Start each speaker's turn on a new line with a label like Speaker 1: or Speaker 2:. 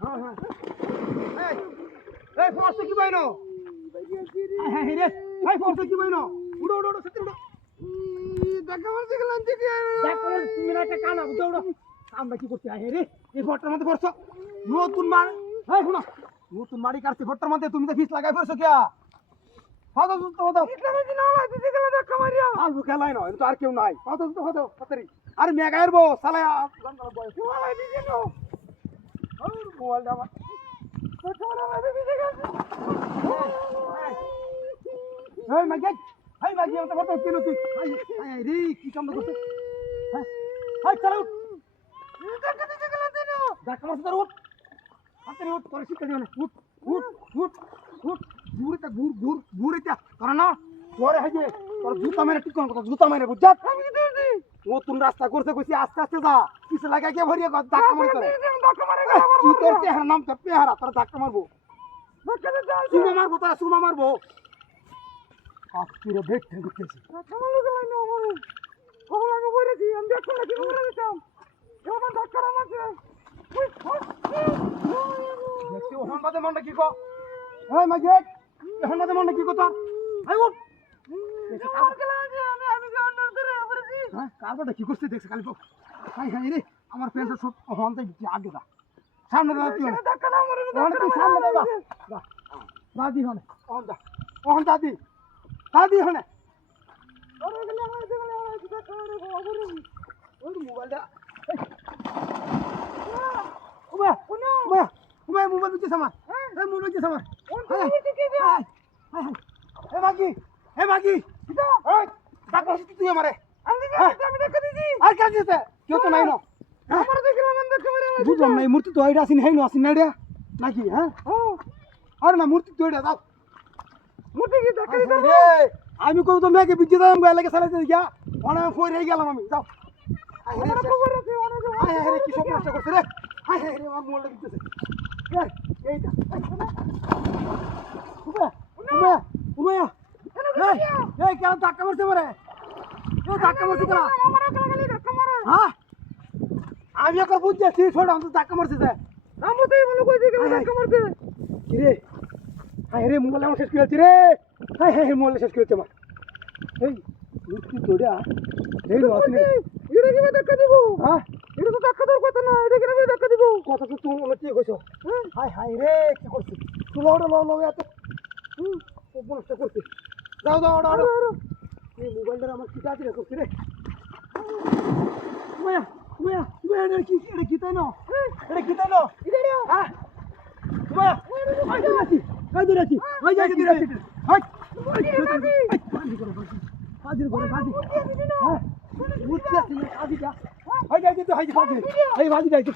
Speaker 1: হ্যাঁ হ্যাঁ। এই এই ফোর্স কি বাইনো হ্যাঁ হ্যাঁ রে। এই ফোর্স কি বাইনো উড়ো উড়ো উড়ো সত্যি উড়ো। দেখা মারতে গেলাম থেকে দেখা তুমি না একটা কানা উড়ো উড়ো। আমরা কি করছি? হ্যাঁ রে। এই ফোরটার মধ্যে পড়ছো? নতুন মার এই শুনো। নতুন মারি কাটছে ফোরটার মধ্যে। তুমি তো ফিস লাগাই পড়ছো কিয়া? ফাদা সুস্থ হতো আলু খেলাই নয় তো আর কেউ নাই। ফাদা সুস্থ হতো তাড়াতাড়ি। আরে মেগায়ের বউ সালাই জঙ্গল বয় মোবাইল দিয়ে দাও মোবাইল দাও এই মাগেট এই মাগি আমাকে ফটো কিনো তুই এই রে কি কাম করছিস হ্যাঁ হাই চালাও দেখা মারছে তোর উঠ হাতে উঠ তোর শিক্ষা দিও না উঠ উঠ উঠ উঠ ঘুরে তা ঘুর ঘুর ঘুরে জুতা মেরে বুঝছাস? নতুন রাস্তা করতে কইছি আস্তে আস্তে যা। পিছে লাগা কে ভরিয়ে কর ধাক্কা মারি তোরে কি তোর পেহারা নাম তো পেহারা তোর ধাক্কা মারবো। সুমা মারবো তোরা সুমা মারবো। আজকের বেগ থেকে করতেছি। দেখছি ওখান বাদে মনটা কি কো? এই মাগেট ওখান বাদে মনটা কি কথা? এই উঠ। হ্যাঁ কালবাটা কি করছে দেখছে কালি হাই হাই রে আমার ফ্রেন্ড সব থেকে কি আগে দা সামনে দা তুই তুই সামনে দা। দাদি হনে দা ওখান দাদি দাদি হনে মোবাইলটা। উমা উমা উমা মোবাইল বিচ্ছে সামান এই মোবাইল বিচ্ছে সামান এ মাগি এ মাগি এই ডাক্তার তুই আমারে। আর কাজ দিতে কেউ তো নাই না। বুঝলাম না এই মূর্তি তো আইডা আসিন হেই না আসিন না এটা নাকি হ্যাঁ? আরে না মূর্তি তো এটা দাও মূর্তি কি আমি কই তো মেয়েকে বিদ্যে দাম গায়ে লাগে সালাইতে গিয়া। অনেক ফই রয়ে গেলাম আমি যাও। আয় আয় রে, কি সব নষ্ট করছে রে? আয় রে, আমার মোবাইলটা দিতেছে। এইটা উমা। উমা উমা। এই এই কেন ধাক্কা মারছে মারে ধাক্কা মারছে হ্যাঁ? আমি ওকে বুঝতেছি ছোট আমি তো ধাক্কা মারছে স্যার। কিরে হায় রে? মোবাইল আমার শেষ করেছে রে। হায় হায় মোবাইল শেষ করেছে আমার। এই মূর্তি তোড়া এই লো আসিনি হ্যাঁ? কথা তো তুমি আমার কি কইছো। হায়? হায় রে কি করছিস? তুই লড়ো লড়ো লড়ো এত। হুম নষ্ট করছিস। যাও যাও ওড়ো ওড়ো এই মোবাইলটা আমার কি কাজ রে করছিস রে। মায়া মায়া মায়া এটা কি এটা কি তাই না? এটা কি তাই না? হ্যাঁ? মায়া আই দিরাছি আই দিরাছি আই যাই দিরাছি হাই বাজি করে বাজি বাজি করে বাজি হ্যাঁ। উঠতে আসি বাজি যা হাই যাই দিতে হাই বাজি এই বাজি যাই তো